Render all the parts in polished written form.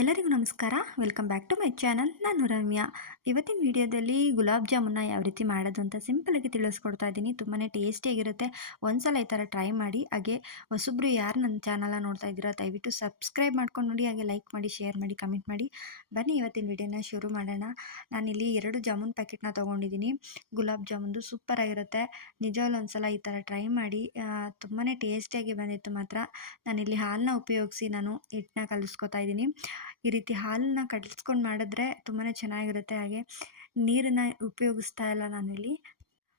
ಎಲ್ಲರಿಗೂ ನಮಸ್ಕಾರ. Welcome back to my channel. ನಾನು ರಮ್ಯಾ. ಇವತ್ತಿನ ವಿಡಿಯೋದಲ್ಲಿ ಗುಲಾಬ್ ಜಾಮೂನ್ನ ಯಾವ ರೀತಿ ಮಾಡೋದು ಅಂತ ಸಿಂಪಲಾಗಿ ತಿಳಿಸ್ಕೊಡ್ತಾ ಇದ್ದೀನಿ. ತುಂಬಾ ಟೇಸ್ಟಿಯಾಗಿರುತ್ತೆ. ಒಂದ್ಸಲ ಈ ಥರ ಟ್ರೈ ಮಾಡಿ. ಹಾಗೆ ಹೊಸಬ್ರು ಯಾರು ನನ್ನ ಚಾನಲ್ನ ನೋಡ್ತಾ ಇದ್ದೀರಾ ದಯವಿಟ್ಟು ಸಬ್ಸ್ಕ್ರೈಬ್ ಮಾಡ್ಕೊಂಡು ನೋಡಿ, ಹಾಗೆ ಲೈಕ್ ಮಾಡಿ, ಶೇರ್ ಮಾಡಿ, ಕಮೆಂಟ್ ಮಾಡಿ. ಬನ್ನಿ ಇವತ್ತಿನ ವಿಡಿಯೋನ ಶುರು ಮಾಡೋಣ. ನಾನಿಲ್ಲಿ 2 ಜಾಮೂನ್ ಪ್ಯಾಕೆಟ್ನ ತೊಗೊಂಡಿದ್ದೀನಿ. ಗುಲಾಬ್ ಜಾಮೂನ್ದು ಸೂಪರಾಗಿರುತ್ತೆ. ನಿಜವಾಗ್ಲೂ ಒಂದ್ಸಲ ಈ ಥರ ಟ್ರೈ ಮಾಡಿ. ತುಂಬಾ ಟೇಸ್ಟಿಯಾಗಿ ಬಂದಿತ್ತು ಮಾತ್ರ. ನಾನಿಲ್ಲಿ ಹಾಲನ್ನ ಉಪಯೋಗಿಸಿ ನಾನು ಹಿಟ್ಟನ್ನ ಕಲಿಸ್ಕೊತಾ ಇದ್ದೀನಿ. ಈ ರೀತಿ ಹಾಲನ್ನ ಕಲಿಸ್ಕೊಂಡು ಮಾಡಿದ್ರೆ ತುಂಬಾ ಚೆನ್ನಾಗಿರುತ್ತೆ. ಹಾಗೆ ನೀರನ್ನು ಉಪಯೋಗಿಸ್ತಾ ಇಲ್ಲ ನಾನಿಲ್ಲಿ.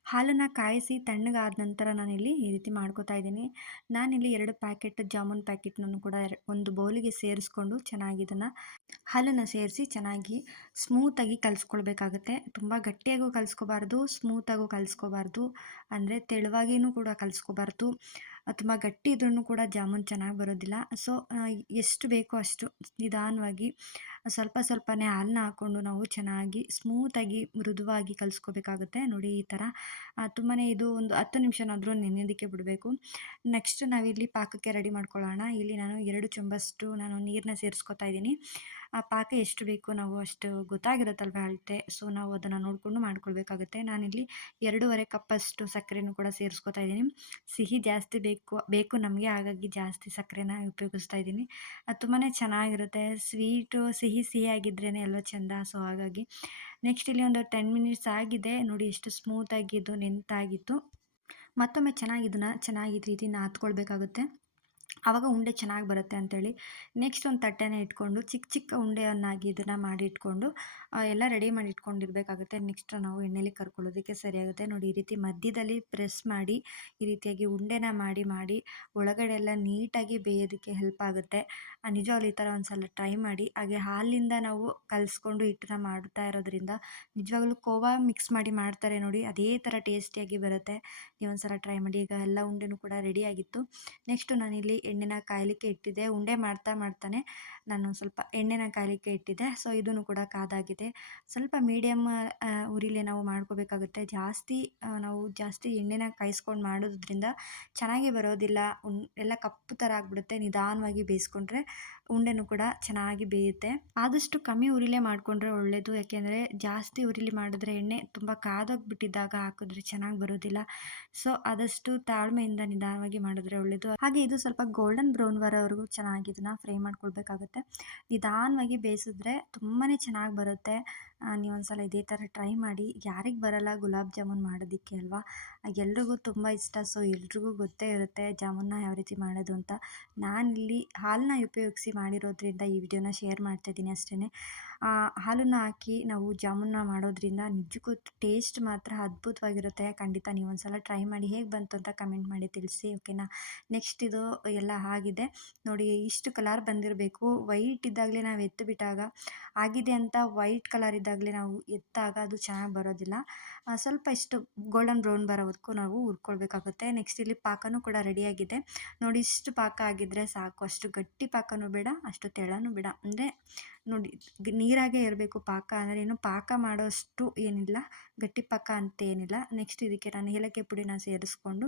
ಹಾಲನ್ನು ಕಾಯಿಸಿ ತಣ್ಣಗಾದ ನಂತರ ನಾನಿಲ್ಲಿ ಈ ರೀತಿ ಮಾಡ್ಕೊತಾ ಇದ್ದೀನಿ. ನಾನಿಲ್ಲಿ 2 ಪ್ಯಾಕೆಟ್ ಜಾಮೂನ್ ಪ್ಯಾಕೆಟ್ನನ್ನು ಕೂಡ ಒಂದು ಬೌಲಿಗೆ ಸೇರಿಸ್ಕೊಂಡು ಚೆನ್ನಾಗಿ ಇದನ್ನು ಹಾಲನ್ನು ಸೇರಿಸಿ ಚೆನ್ನಾಗಿ ಸ್ಮೂತಾಗಿ ಕಲಿಸ್ಕೊಳ್ಬೇಕಾಗುತ್ತೆ. ತುಂಬ ಗಟ್ಟಿಯಾಗೂ ಕಲಿಸ್ಕೋಬಾರ್ದು, ಸ್ಮೂತಾಗೂ ಕಲಿಸ್ಕೋಬಾರ್ದು, ಅಂದರೆ ತೆಳುವಾಗಿಯೂ ಕೂಡ ಕಲಿಸ್ಕೋಬಾರ್ದು. ತುಂಬ ಗಟ್ಟಿ ಇದ್ರೂ ಕೂಡ ಜಾಮೂನ್ ಚೆನ್ನಾಗಿ ಬರೋದಿಲ್ಲ. ಸೊ ಎಷ್ಟು ಬೇಕೋ ಅಷ್ಟು ನಿಧಾನವಾಗಿ ಸ್ವಲ್ಪ ಸ್ವಲ್ಪನೇ ಹಾಲನ್ನ ಹಾಕ್ಕೊಂಡು ನಾವು ಚೆನ್ನಾಗಿ ಸ್ಮೂತಾಗಿ ಮೃದುವಾಗಿ ಕಲಿಸ್ಕೋಬೇಕಾಗುತ್ತೆ. ನೋಡಿ ಈ ಥರ ತುಂಬಾ ಇದು ಒಂದು 10 ನಿಮಿಷನಾದರೂ ನೆನೆಯೋದಕ್ಕೆ ಬಿಡಬೇಕು. ನೆಕ್ಸ್ಟ್ ನಾವಿಲ್ಲಿ ಪಾಕಕ್ಕೆ ರೆಡಿ ಮಾಡ್ಕೊಳ್ಳೋಣ. ಇಲ್ಲಿ ನಾನು 2 ಚಮಚಷ್ಟು ನಾನು ನೀರನ್ನ ಸೇರಿಸ್ಕೊತಾ ಇದ್ದೀನಿ. ಆ ಪಾಕ ಎಷ್ಟು ಬೇಕು ನಾವು ಅಷ್ಟು ಗೊತ್ತಾಗಿರುತ್ತಲ್ವ ಅಳತೆ. ಸೊ ನಾವು ಅದನ್ನು ನೋಡಿಕೊಂಡು ಮಾಡ್ಕೊಳ್ಬೇಕಾಗುತ್ತೆ. ನಾನಿಲ್ಲಿ 2.5 ಕಪ್ಪಷ್ಟು ಸಕ್ಕರೆನೂ ಕೂಡ ಸೇರಿಸ್ಕೊತಾ ಇದ್ದೀನಿ. ಸಿಹಿ ಜಾಸ್ತಿ ಬೇಕು ನಮಗೆ, ಹಾಗಾಗಿ ಜಾಸ್ತಿ ಸಕ್ಕರೆನ ಉಪಯೋಗಿಸ್ತಾ ಇದ್ದೀನಿ. ಅದು ತುಂಬಾ ಚೆನ್ನಾಗಿರುತ್ತೆ. ಸ್ವೀಟು ಸಿಹಿ ಆಗಿದ್ರೇ ಅಲ್ವ ಚೆಂದ. ಸೊ ಹಾಗಾಗಿ ನೆಕ್ಸ್ಟ್ ಇಲ್ಲಿ ಒಂದು 10 ಮಿನಿಟ್ಸ್ ಆಗಿದೆ. ನೋಡಿ ಎಷ್ಟು ಸ್ಮೂತಾಗಿದ್ದು ನೆಂತಾಗಿತ್ತು. ಮತ್ತೊಮ್ಮೆ ಚೆನ್ನಾಗಿ ಈ ರೀತಿ ನಾದ್ಕೊಳ್ಬೇಕಾಗುತ್ತೆ. ಆವಾಗ ಉಂಡೆ ಚೆನ್ನಾಗಿ ಬರುತ್ತೆ ಅಂಥೇಳಿ. ನೆಕ್ಸ್ಟ್ ಒಂದು ತಟ್ಟೆನ ಇಟ್ಕೊಂಡು ಚಿಕ್ಕ ಚಿಕ್ಕ ಉಂಡೆಯನ್ನಾಗಿ ಇದನ್ನು ಮಾಡಿ ಇಟ್ಕೊಂಡು ಎಲ್ಲ ರೆಡಿ ಮಾಡಿ ಇಟ್ಕೊಂಡಿರಬೇಕಾಗುತ್ತೆ. ನೆಕ್ಸ್ಟ್ ನಾವು ಎಣ್ಣೆಲಿ ಕರ್ಕೊಳ್ಳೋದಕ್ಕೆ ಸರಿಯಾಗುತ್ತೆ. ನೋಡಿ ಈ ರೀತಿ ಮಧ್ಯದಲ್ಲಿ ಪ್ರೆಸ್ ಮಾಡಿ ಈ ರೀತಿಯಾಗಿ ಉಂಡೆನ ಮಾಡಿ ಒಳಗಡೆ ಎಲ್ಲ ನೀಟಾಗಿ ಬೇಯೋದಕ್ಕೆ ಹೆಲ್ಪ್ ಆಗುತ್ತೆ. ನಿಜವಾಗ್ಲೂ ಈ ಥರ ಒಂದು ಸಲ ಟ್ರೈ ಮಾಡಿ. ಹಾಗೆ ಹಾಲಿಂದ ನಾವು ಕಲಿಸ್ಕೊಂಡು ಹಿಟ್ಟನ್ನ ಮಾಡ್ತಾ ಇರೋದ್ರಿಂದ ನಿಜವಾಗ್ಲೂ ಕೋವಾ ಮಿಕ್ಸ್ ಮಾಡಿ ಮಾಡ್ತಾರೆ ನೋಡಿ, ಅದೇ ಥರ ಟೇಸ್ಟಿಯಾಗಿ ಬರುತ್ತೆ. ನೀವೊಂದು ಸಲ ಟ್ರೈ ಮಾಡಿ. ಈಗ ಎಲ್ಲ ಉಂಡೆನೂ ಕೂಡ ರೆಡಿಯಾಗಿತ್ತು. ನೆಕ್ಸ್ಟು ನಾನಿಲ್ಲಿ ಎಣ್ಣೆನ ಕಾಯಲಿಕ್ಕೆ ಇಟ್ಟಿದ್ದೆ. ಉಂಡೆ ಮಾಡ್ತಾನೆ ನಾನು ಸ್ವಲ್ಪ ಎಣ್ಣೆನ ಕಾಯಲಿಕ್ಕೆ ಇಟ್ಟಿದ್ದೆ. ಸೊ ಇದನ್ನು ಕೂಡ ಕಾದಾಗಿದೆ. ಸ್ವಲ್ಪ ಮೀಡಿಯಮ್ ಉರಿಲೇ ನಾವು ಮಾಡ್ಕೋಬೇಕಾಗುತ್ತೆ. ನಾವು ಜಾಸ್ತಿ ಎಣ್ಣೆನ ಕಾಯಿಸ್ಕೊಂಡು ಮಾಡೋದ್ರಿಂದ ಚೆನ್ನಾಗಿ ಬರೋದಿಲ್ಲ. ಎಲ್ಲ ಕಪ್ಪು ಥರ ಆಗಿಬಿಡುತ್ತೆ. ನಿಧಾನವಾಗಿ ಬೇಯಿಸ್ಕೊಂಡ್ರೆ ಉಂಡೆನೂ ಕೂಡ ಚೆನ್ನಾಗಿ ಬೇಯುತ್ತೆ. ಆದಷ್ಟು ಕಮ್ಮಿ ಉರಿಲೇ ಮಾಡಿಕೊಂಡ್ರೆ ಒಳ್ಳೆಯದು. ಯಾಕೆಂದರೆ ಜಾಸ್ತಿ ಉರಿಲಿ ಮಾಡಿದ್ರೆ ಎಣ್ಣೆ ತುಂಬ ಕಾದೋಗ್ಬಿಟ್ಟಿದ್ದಾಗ ಹಾಕಿದ್ರೆ ಚೆನ್ನಾಗಿ ಬರೋದಿಲ್ಲ. ಸೊ ಆದಷ್ಟು ತಾಳ್ಮೆಯಿಂದ ನಿಧಾನವಾಗಿ ಮಾಡಿದ್ರೆ ಒಳ್ಳೆಯದು. ಹಾಗೆ ಇದು ಸ್ವಲ್ಪ ಗೋಲ್ಡನ್ ಬ್ರೌನ್ ಬರೋವರೆಗೂ ಚೆನ್ನಾಗಿ ಇದನ್ನು ಫ್ರೈ ಮಾಡ್ಕೊಳ್ಬೇಕಾಗುತ್ತೆ. ನಿಧಾನವಾಗಿ ಬೇಯಿಸಿದ್ರೆ ತುಂಬಾ ಚೆನ್ನಾಗಿ ಬರುತ್ತೆ. ನೀವೊಂದ್ಸಲ ಇದೇ ಥರ ಟ್ರೈ ಮಾಡಿ. ಯಾರಿಗೆ ಬರಲ್ಲ ಗುಲಾಬ್ ಜಾಮೂನ್ ಮಾಡೋದಕ್ಕೆ ಅಲ್ವಾ, ಎಲ್ರಿಗೂ ತುಂಬ ಇಷ್ಟ. ಸೊ ಎಲ್ರಿಗೂ ಗೊತ್ತೇ ಇರುತ್ತೆ ಜಾಮೂನ್ನ ಯಾವ ರೀತಿ ಮಾಡೋದು ಅಂತ. ನಾನಿಲ್ಲಿ ಹಾಲನ್ನ ಉಪಯೋಗಿಸಿ ಮಾಡಿರೋದ್ರಿಂದ ಈ ವಿಡಿಯೋನ ಶೇರ್ ಮಾಡ್ತಾಯಿದ್ದೀನಿ ಅಷ್ಟೇ. ಹಾಲನ್ನು ಹಾಕಿ ನಾವು ಜಾಮೂನ್ನ ಮಾಡೋದ್ರಿಂದ ನಿಜಕ್ಕೂ ಟೇಸ್ಟ್ ಮಾತ್ರ ಅದ್ಭುತವಾಗಿರುತ್ತೆ. ಖಂಡಿತ ನೀವೊಂದ್ಸಲ ಟ್ರೈ ಮಾಡಿ. ಹೇಗೆ ಬಂತು ಅಂತ ಕಮೆಂಟ್ ಮಾಡಿ ತಿಳಿಸಿ, ಓಕೆನಾ. ನೆಕ್ಸ್ಟ್ ಇದು ಎಲ್ಲ ಆಗಿದೆ ನೋಡಿ. ಇಷ್ಟು ಕಲರ್ ಬಂದಿರಬೇಕು. ವೈಟ್ ಇದ್ದಾಗಲೇ ನಾವು ಎತ್ತು ಬಿಟ್ಟಾಗ ಆಗಿದೆ ಅಂತ ವೈಟ್ ಕಲರ್ ಇದ್ದಾಗಲೇ ನಾವು ಎತ್ತಾಗ ಅದು ಚೆನ್ನಾಗಿ ಬರೋದಿಲ್ಲ. ಸ್ವಲ್ಪ ಇಷ್ಟು ಗೋಲ್ಡನ್ ಬ್ರೌನ್ ಬರೋವರೆಗೂ ನಾವು ಹುರ್ಕೊಳ್ಬೇಕಾಗುತ್ತೆ. ನೆಕ್ಸ್ಟ್ ಇಲ್ಲಿ ಪಾಕನೂ ಕೂಡ ರೆಡಿಯಾಗಿದೆ ನೋಡಿ. ಇಷ್ಟು ಪಾಕ ಆಗಿದ್ದರೆ ಸಾಕು. ಅಷ್ಟು ಗಟ್ಟಿ ಪಾಕನೂ ಬೇಡ, ಅಷ್ಟು ತೆಳ್ಳನೂ ಬೇಡ. ಅಂದರೆ ನೋಡಿ ನೀರಾಗೇ ಇರಬೇಕು ಪಾಕ. ಅಂದರೆ ಏನು ಪಾಕ ಮಾಡೋಷ್ಟು ಏನಿಲ್ಲ, ಗಟ್ಟಿ ಪಾಕ ಅಂತ ಏನಿಲ್ಲ. ನೆಕ್ಸ್ಟ್ ಇದಕ್ಕೆ ನಾನು ಏಲಕ್ಕಿ ಪುಡಿನ ಸೇರಿಸ್ಕೊಂಡು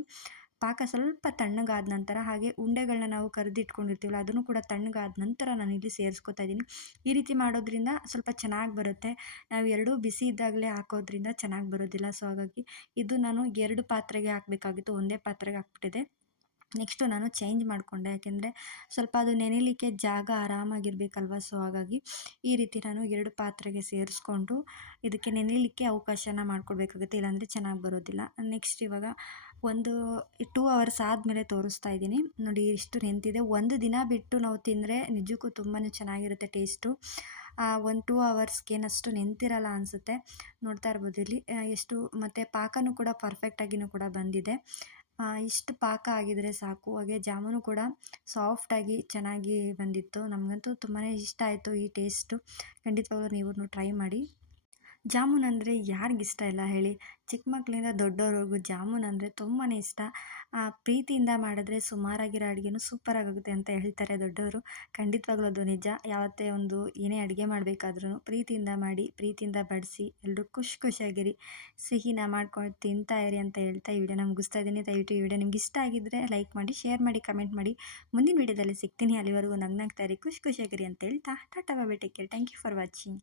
ಪಾಕ ಸ್ವಲ್ಪ ತಣ್ಣಗಾದ ನಂತರ, ಹಾಗೆ ಉಂಡೆಗಳನ್ನ ನಾವು ಕರೆದಿಟ್ಕೊಂಡಿರ್ತೀವಲ್ಲ ಅದನ್ನು ಕೂಡ ತಣ್ಣಗಾದ ನಂತರ ನಾನಿಲ್ಲಿ ಸೇರಿಸ್ಕೊತಾ ಇದ್ದೀನಿ. ಈ ರೀತಿ ಮಾಡೋದ್ರಿಂದ ಸ್ವಲ್ಪ ಚೆನ್ನಾಗಿ ಬರುತ್ತೆ. ನಾವು ಎರಡೂ ಬಿಸಿ ಇದ್ದಾಗಲೇ ಹಾಕೋದ್ರಿಂದ ಚೆನ್ನಾಗಿ ಬರೋದಿಲ್ಲ. ಸೊ ಹಾಗಾಗಿ ಇದು ನಾನು 2 ಪಾತ್ರೆಗೆ ಹಾಕಬೇಕಾಗಿತ್ತು, ಒಂದೇ ಪಾತ್ರೆಗೆ ಹಾಕ್ಬಿಟ್ಟಿದೆ. ನೆಕ್ಸ್ಟು ನಾನು ಚೇಂಜ್ ಮಾಡಿಕೊಂಡೆ. ಯಾಕೆಂದರೆ ಸ್ವಲ್ಪ ಅದು ನೆನೆಯಲಿಕ್ಕೆ ಜಾಗ ಆರಾಮಾಗಿರಬೇಕಲ್ವ. ಸೊ ಹಾಗಾಗಿ ಈ ರೀತಿ ನಾನು 2 ಪಾತ್ರೆಗೆ ಸೇರಿಸ್ಕೊಂಡು ಇದಕ್ಕೆ ನೆನೆಯಲಿಕ್ಕೆ ಅವಕಾಶನ ಮಾಡಿಕೊಡ್ಬೇಕಾಗುತ್ತೆ, ಇಲ್ಲಾಂದರೆ ಚೆನ್ನಾಗಿ ಬರೋದಿಲ್ಲ. ನೆಕ್ಸ್ಟ್ ಇವಾಗ ಒಂದು 2 ಅವರ್ಸ್ ಆದಮೇಲೆ ತೋರಿಸ್ತಾ ಇದ್ದೀನಿ ನೋಡಿ. ಇಷ್ಟು ನೆಂತಿದೆ. ಒಂದು ದಿನ ಬಿಟ್ಟು ನಾವು ತಿಂದರೆ ನಿಜಕ್ಕೂ ತುಂಬಾ ಚೆನ್ನಾಗಿರುತ್ತೆ ಟೇಸ್ಟು. ಒಂದು 2 ಅವರ್ಸ್ಗೇನಷ್ಟು ನೆಂತಿರಲ್ಲ ಅನಿಸುತ್ತೆ. ನೋಡ್ತಾ ಇರ್ಬೋದು ಇಲ್ಲಿ ಎಷ್ಟು, ಮತ್ತು ಪಾಕನೂ ಕೂಡ ಪರ್ಫೆಕ್ಟಾಗಿಯೂ ಕೂಡ ಬಂದಿದೆ. ಇಷ್ಟು ಪಾಕ ಆಗಿದರೆ ಸಾಕು. ಹಾಗೆ ಜಾಮೂನು ಕೂಡ ಸಾಫ್ಟಾಗಿ ಚೆನ್ನಾಗಿ ಬಂದಿತ್ತು. ನಮಗಂತೂ ತುಂಬಾ ಇಷ್ಟ ಆಯಿತು ಈ ಟೇಸ್ಟು. ಖಂಡಿತವಾಗ್ಲೂ ನೀವು ಟ್ರೈ ಮಾಡಿ. ಜಾಮೂನ್ ಅಂದರೆ ಯಾರಿಗಿಷ್ಟ ಇಲ್ಲ ಹೇಳಿ? ಚಿಕ್ಕ ಮಕ್ಕಳಿಂದ ದೊಡ್ಡೋರ್ವರೆಗೂ ಜಾಮೂನ್ ಅಂದರೆ ತುಂಬಾ ಇಷ್ಟ. ಪ್ರೀತಿಯಿಂದ ಮಾಡಿದ್ರೆ ಸುಮಾರಾಗಿರೋ ಅಡುಗೆನೂ ಸೂಪರಾಗುತ್ತೆ ಅಂತ ಹೇಳ್ತಾರೆ ದೊಡ್ಡವರು. ಖಂಡಿತವಾಗ್ಲೂ ಅದು ನಿಜ. ಯಾವತ್ತೇ ಒಂದು ಏನೇ ಅಡುಗೆ ಮಾಡಬೇಕಾದ್ರೂ ಪ್ರೀತಿಯಿಂದ ಮಾಡಿ, ಪ್ರೀತಿಯಿಂದ ಬಡಿಸಿ, ಎಲ್ಲರೂ ಖುಷಿಯಾಗಿರಿ. ಸಿಹಿನ ಮಾಡ್ಕೊಂಡು ತಿಂತಾ ಇರಿ ಅಂತ ಹೇಳ್ತಾ ಈ ವಿಡಿಯೋನ ಮುಗಿಸ್ತಾ ಇದ್ದೀನಿ. ದಯವಿಟ್ಟು ಈ ವಿಡಿಯೋ ನಿಮ್ಗೆ ಇಷ್ಟ ಆಗಿದ್ರೆ ಲೈಕ್ ಮಾಡಿ, ಶೇರ್ ಮಾಡಿ, ಕಮೆಂಟ್ ಮಾಡಿ. ಮುಂದಿನ ವಿಡಿಯೋದಲ್ಲಿ ಸಿಗ್ತೀನಿ. ಅಲ್ಲಿವರೆಗೂ ನಗ್ನಾಗ್ತಾ ಇರಿ, ಖುಷಿಯಾಗಿರಿ ಅಂತ ಹೇಳ್ತಾ tata bye bye. Take care. Thank you for watching.